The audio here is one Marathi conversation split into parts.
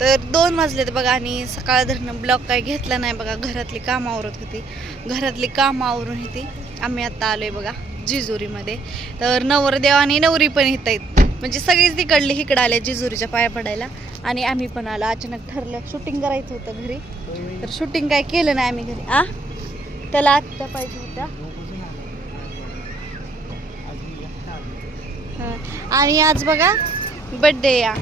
तर 2 वाजलेत बघा आणि सकाळ धरणं ब्लॉग काय घेतला नाही बघा. घरातली कामं आवरत होती. घरातली कामं आवरून होती. आम्ही आता आलोय बघा जिजुरीमध्ये. तर नवरदेव आणि नवरी पण इथं आहेत. म्हणजे सगळीच तिकडली इकडं आले जिजुरीच्या पाया पडायला. आणि आम्ही पण आलो. अचानक ठरलं शूटिंग करायचं होतं घरी. तर शूटिंग काय केलं नाही आम्ही घरी. त्याला आत्या पाहिजे होत्या. आणि आज बघा बर्थडे या.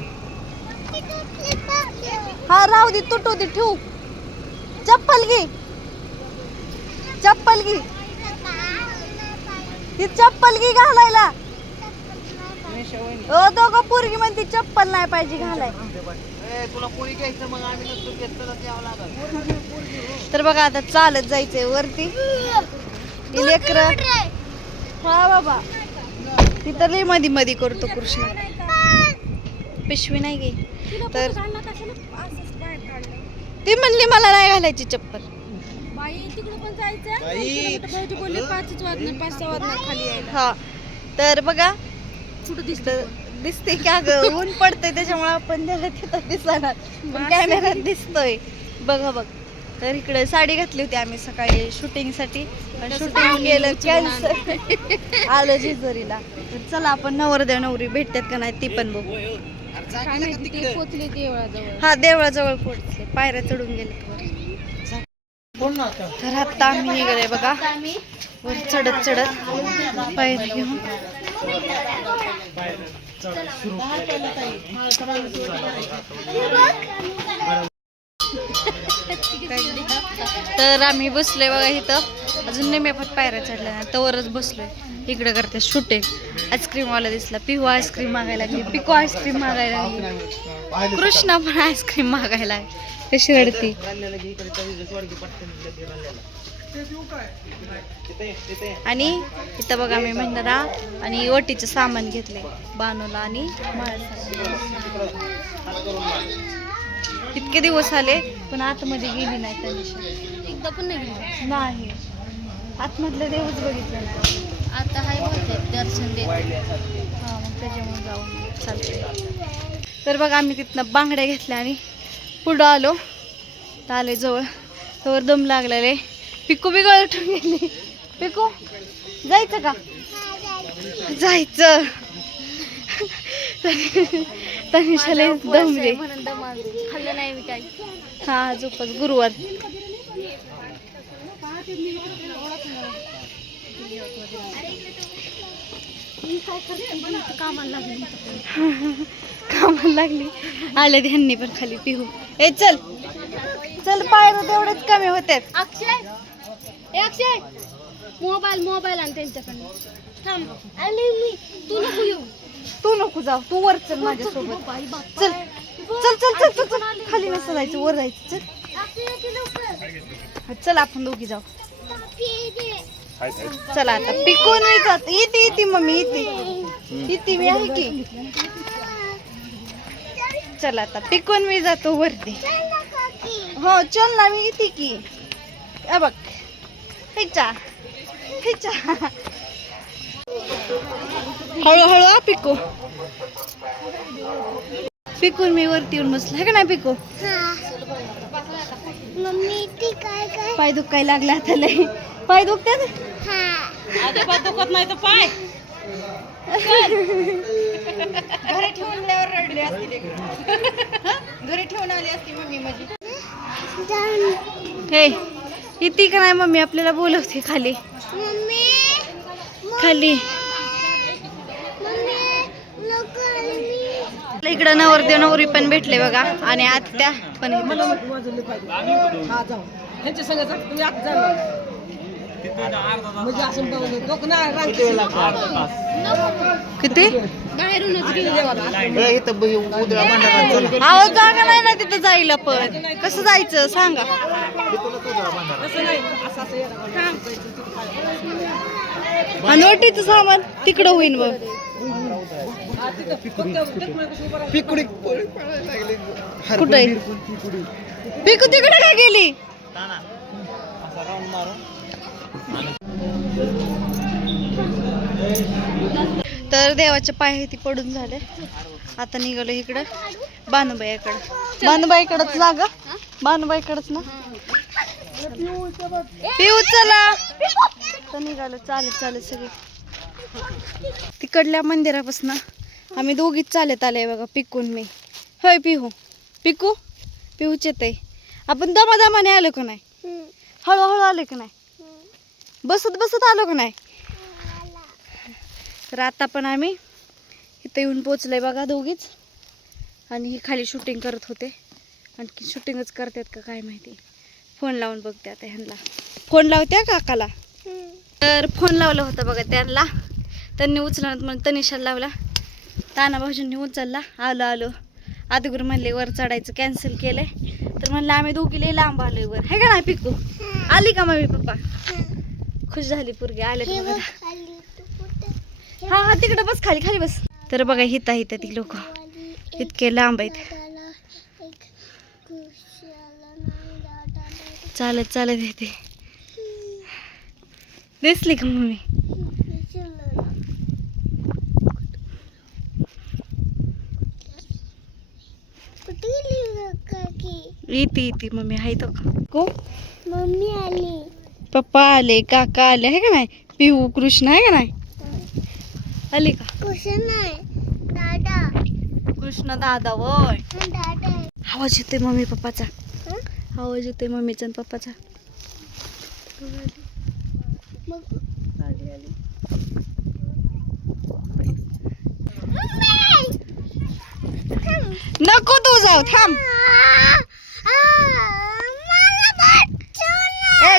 हा राहू दे, तुटू दे, ठेवू. चप्पल घे, चप्पल घे, ती चप्पल घे घालायला. दोघं पोरगी म्हणते चप्पल नाही पाहिजे घालाय. तर बघा आता चालत जायचंय वरती. लेकर हा बाबा तिथं लय मध्ये मध्ये करतो कृष्ण. पिशवी नाही गे. तर ती म्हणली मला नाही घालायची चप्पल. हा तर बघा दिसते का ग, ऊन पडतंय त्याच्यामुळे आपण त्याला तिथं दिसणार पण कॅमेऱ्यात दिसतोय. बघा बघ. तर इकडे साडी घातली होती आम्ही सकाळी शूटिंगसाठी. शूटिंग केलं कॅन्सल. आलं जिजुरीला. तर चला आपण नवरदेव नवरी भेटतात का नाही ती पण बघू. हा देवळाजवळ पोहोचले. पायऱ्या चढून गेले तर आता आम्ही निघाले बघा वर चढत चढत पायऱ्या घेऊन. तर आम्ही बसलोय बघा इथं. अजून नेमेपत पायऱ्या चढल्या नाही तवरच बसलोय. इकडे करते शूटिंग. आईस्क्रीमवाला दिसला. पिहू आईस्क्रीम मागायला लागली. पिको आईस्क्रीम मागायला लागली. कृष्णा पण आईस्क्रीम मागायला आहे. कशी रडती. आणि इथं बघा मी म्हणणारा आणि ओटीचं सामान घेतले बानूला आणि इतके दिवस आले पण आतमध्ये गेली नाही तनिषा. एकदा पण नाही आतमधले देवच बघितलं. आता हाय दर्शन देत. हा मग त्याच्यामुळे जाऊन चालते. तर बघा आम्ही तिथनं बांगड्या घेतल्या आणि पुढं आलो. आले जवळ तवर दम लागलेले. पिकू बी गळ उठून गेली. पिकू जायचं का? जायचं. तनिषाला दमले. खाल्लं नाही मी काही. हा झोपच गुरुवार. कामाला लागली. आले ध्यानी पण खाली पिहू. ए चल चल पायऱ्या तेवढेच कमी होते. अक्षय मोबाईल आणि त्यांच्याकडनं थांब. तू नको जाऊ. तू वर चल माझ्यासोबत. चल चल चल चल चल खाली नसतं जायचं वर जायचं. चल चल आपण दोघी जाऊ. चला आता पिकून मी जात. येते मम्मी येते मी आहे की. चला आता पिकून मी जातो वरती. हो चल ना मी येते की. बघ हेचा हळूहळू पिकू. पिकून मी वरती येऊन बसलो. हे का नाही पिकू. पाय दुखाय लागला आता लय. पाय दुखतात. दुखत नाही तर पाय घरी ठेवून रडले असते. घरी ठेवून आली असती मम्मी माझी. हे इथे का नाही मम्मी आपल्याला बोलवते खाली. खाली इकडं नवरदेव नवरी पण भेटले बघा आणि आत्या पण. किती आवाज जागा नाही ना तिथं जायला. पण कसं जायचं सांगा. आणि ओटीचं सामान तिकडं होईन बघ. कुठे पिकू तिकडे काय गेली. तर देवाचे पाय ती पडून झाले. आता निघालो इकडं बानुबाईकडं. बानुबाईकडंच ना ग, बानुबाईकडंच ना. पिऊ चला. आता निघालो चालत चालत सगळे. तिकडल्या मंदिरापासून आम्ही दोघीच चालत आले बघा, पिकून मी. होय पिहू, पिकू पिहूच येतय. आपण दमादमाने आलो का नाही, हळूहळू आलो का नाही, बसत बसत आलो का नाही. तर आता पण आम्ही इथं येऊन पोचलोय बघा दोघीच. आणि ही खाली शूटिंग करत होते. आणखी शूटिंगच करतात का काय माहिती. फोन लावून बघते आता ह्यांना. फोन लावत्या काकाला. तर फोन लावलं होतं बघा त्यांना, त्यांनी उचलला म्हणून तनिषाला लावला. ताना भाऊजींनी उचलला. आलो आलो आदगुर म्हणले वर चढायचं कॅन्सल केलंय. तर म्हणलं आम्ही दोघी लई लांब आलोय वर. है का नाही पिकू? आली का मम्मी पप्पा? खुश झाली पोरगी आले. हा हा तिकडे बस, खाली खाली बस. तर बघा हिता हिता ती लोक इतके लांब आहेत. चालत चालत येते. दिसली का मम्मी? इथे इथे मम्मी आहे तो को. मम्मी आली, पप्पा आले, काका आले. आहे का नाही? पिहू कृष्ण आहे का नाही? आली का? कृष्ण दादा वय. आवाज येतोय मम्मी पप्पाचा. आवाज येतोय मम्मीचा आणि पप्पाचा. नको तू जाऊ, थांब.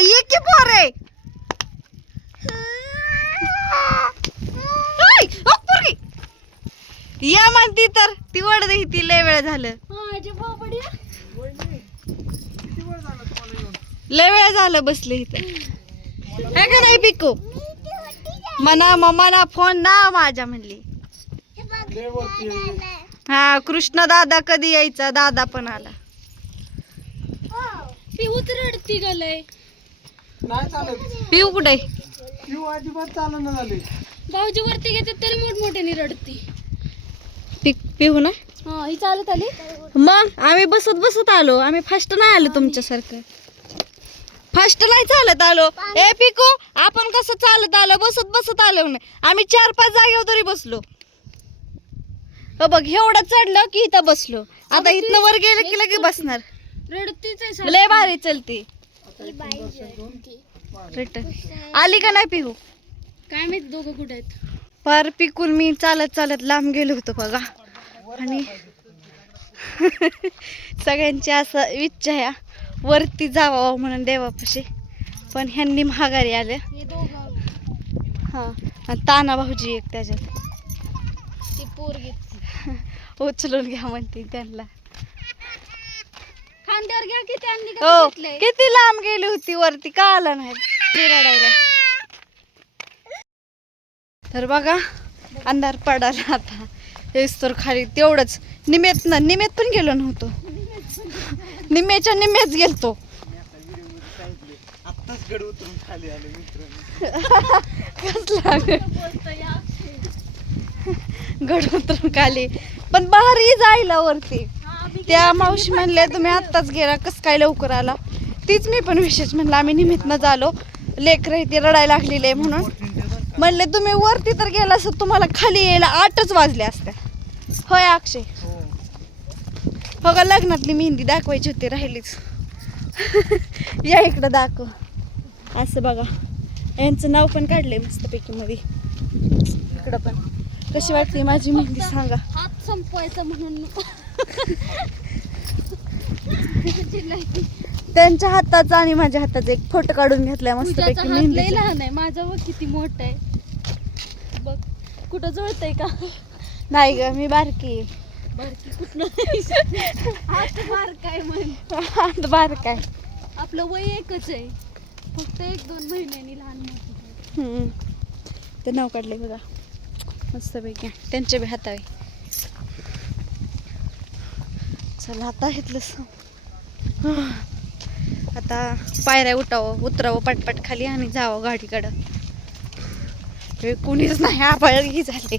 ये की पोरे. या म्हणती तर ती वड दे. ती लय वेळ झालं, लय वेळ झालं बसले इथं. है का नाही पिकू? मना मम्माना फोन ना माझ्या म्हणली. हा कृष्ण दादा कधी यायचा? दादा पण आला. पिहूच रडती गलय. पिहू कुठे? पिहू अजिबात चालना झाली. भाऊजी वरती घेते तरी मोठमोठ्याने रडती. पिहू ना ही चालत आली. मग आम्ही बसत बसत आलो. आम्ही फास्ट नाही आलो तुमच्यासारखं. फास्ट नाही चालत आलो. ए पिकू आपण कसं चालत आलो? बसत बसत आलो नाही. आम्ही 4-5 जागेवर तरी बसलो. बघ एवढं चढलं की इथं बसलो. आता इथनं वर गेलं की लगे बसणार. रडतीच लय भारी चलती. आली का नाही पिहू? काय माहिती दोघं कुठे आहेत. पार पिकून मी चालत चालत लांब गेलो होतो बघा. आणि सगळ्यांची असं इच्छा आहे वरती जावं म्हणून देवापाशी. पण ह्यांनी महागारी आले. हा आणि ताना भाऊजी एक त्याच्यात ती पोरगी उचलून घ्या म्हणते त्यांना. खांद्यावर घ्या की त्यांनी. हो किती लांब गेली होती वरती, का आला नाही रडायला. तर बघा अंधार पडाला आता. हेच तर खाली तेवढंच. निमेत पण गेलो नव्हतो. निम्याच्या निम्याच गेलतो. कसला गड उतरून खाली. पण भारी जायला वरती. त्या मावशी म्हणल्या तुम्ही आत्ताच गेला कस काय लवकर आला. तीच मी पण विशेष म्हणलं आम्ही निमित्तनं झालो. लेकरं इथे रडायला लागलेले आहे म्हणून म्हणले तुम्ही वरती तर गेला असत तुम्हाला खाली यायला 8च वाजले असत्या. होय अक्षय? हो का लग्नातली मेहंदी दाखवायची होती राहिलीच. या इकडं दाखव. असं बघा यांचं नाव पण काढलंय मस्तपैकी मध्ये. इकडं पण कशी वाटते माझी मेहंदी सांगा. हात संपवायचा म्हणून त्यांच्या हाताचा आणि माझ्या हाताचा एक फोटो काढून घेतलाय मस्तपैकी मेहंदी. लहान आहे माझा बघ किती मोठा आहे बघ. कुठं जुळतंय का? नाही ग मी बारकी. बारकी कुठं हात बारकाय म्हण. हात बारकाय. आपलं वय एकच आहे फक्त 1-2 महिन्यांनी लहान मोठं. ते नाव काढलंय बघा मस्तपैकी त्यांच्या बी हातावे. चला आता घेतलं. आता पायऱ्या उतरावं पटपट खाली आणि जावं गाडीकडं. कोणीच नाही आभाळ ही झाले.